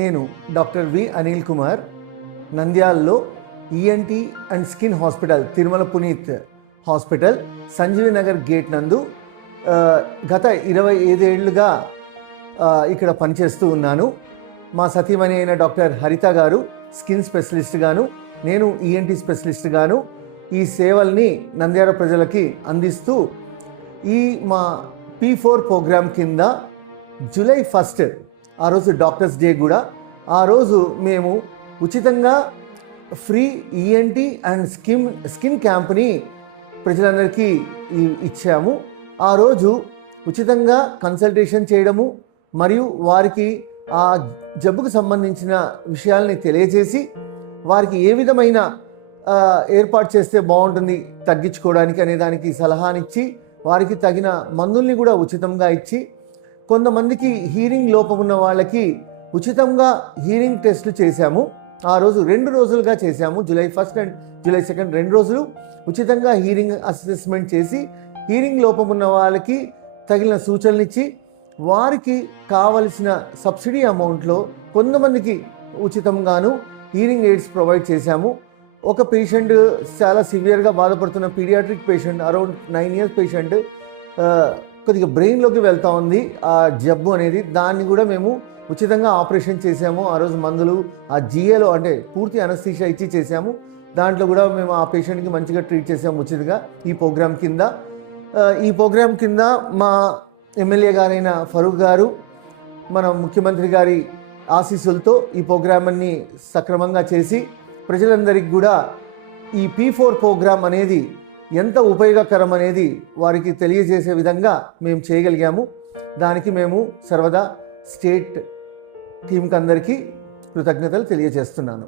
నేను doctor V Anil Kumar నంద్యాలలో ENT and skin hospital Tirumala Puneeth hospital Sanjeevi Nagar gate నందు గత 25 ఏళ్లుగా ఇక్కడ పనిచేస్తూ ఉన్నాను. మా సతీమణి అయిన డాక్టర్ హరిత గారు స్కిన్ స్పెషలిస్ట్ గాను, నేను ఈఎన్టీ స్పెషలిస్ట్ గాను ఈ సేవల్ని నంద్యాల ప్రజలకి అందిస్తూ ఈ మా P4 ప్రోగ్రామ్ కింద జూలై 1 ఆ రోజు డాక్టర్స్ డే కూడా ఆ రోజు మేము ఉచితంగా ఫ్రీ ఈఎన్టీ అండ్ స్కిన్ క్యాంప్ని ప్రజలందరికీ ఇచ్చాము. ఆ రోజు ఉచితంగా కన్సల్టేషన్ చేయడము మరియు వారికి ఆ జబ్బుకు సంబంధించిన విషయాల్ని తెలియజేసి వారికి ఏ విధమైన ఏర్పాటు చేస్తే బాగుంటుంది తగ్గించుకోవడానికి అనే దానికి సలహానిచ్చి వారికి తగిన మందుల్ని కూడా ఉచితంగా ఇచ్చి, కొంతమందికి హీరింగ్ లోపం ఉన్న వాళ్ళకి ఉచితంగా హీరింగ్ టెస్టులు చేశాము. ఆ రోజు 2 రోజులుగా చేశాము. జూలై 1 అండ్ జూలై 2 2 రోజులు ఉచితంగా హీరింగ్ అసెస్మెంట్ చేసి హీరింగ్ లోపం ఉన్న వాళ్ళకి తగిన సూచనలు ఇచ్చి వారికి కావలసిన సబ్సిడీ అమౌంట్లో కొంతమందికి ఉచితంగాను హీరింగ్ ఎయిడ్స్ ప్రొవైడ్ చేశాము. ఒక పేషెంట్ చాలా సివియర్గా బాధపడుతున్న paediatric patient, around 9 years patient, కొద్దిగా బ్రెయిన్లోకి వెళ్తూ ఉంది ఆ జబ్బు అనేది. దాన్ని కూడా మేము ఉచితంగా ఆపరేషన్ చేసాము. ఆ రోజు మందులు ఆ జిఏలో అంటే పూర్తి అనస్థీషియా ఇచ్చి చేసాము. దాంట్లో కూడా మేము ఆ పేషెంట్కి మంచిగా ట్రీట్ చేసాము ఉచితంగా ఈ ప్రోగ్రామ్ కింద. ఈ ప్రోగ్రామ్ కింద మా ఎమ్మెల్యే గారైన ఫరూక్ గారు మన ముఖ్యమంత్రి గారి ఆశీస్సులతో ఈ ప్రోగ్రామ్ని సక్రమంగా చేసి ప్రజలందరికీ కూడా ఈ P4 ప్రోగ్రామ్ అనేది ఎంత ఉపయోగకరం అనేది వారికి తెలియజేసే విధంగా మేము చేయగలిగాము. దానికి మేము సర్వదా స్టేట్ టీంకి అందరికీ కృతజ్ఞతలు తెలియజేస్తున్నాను.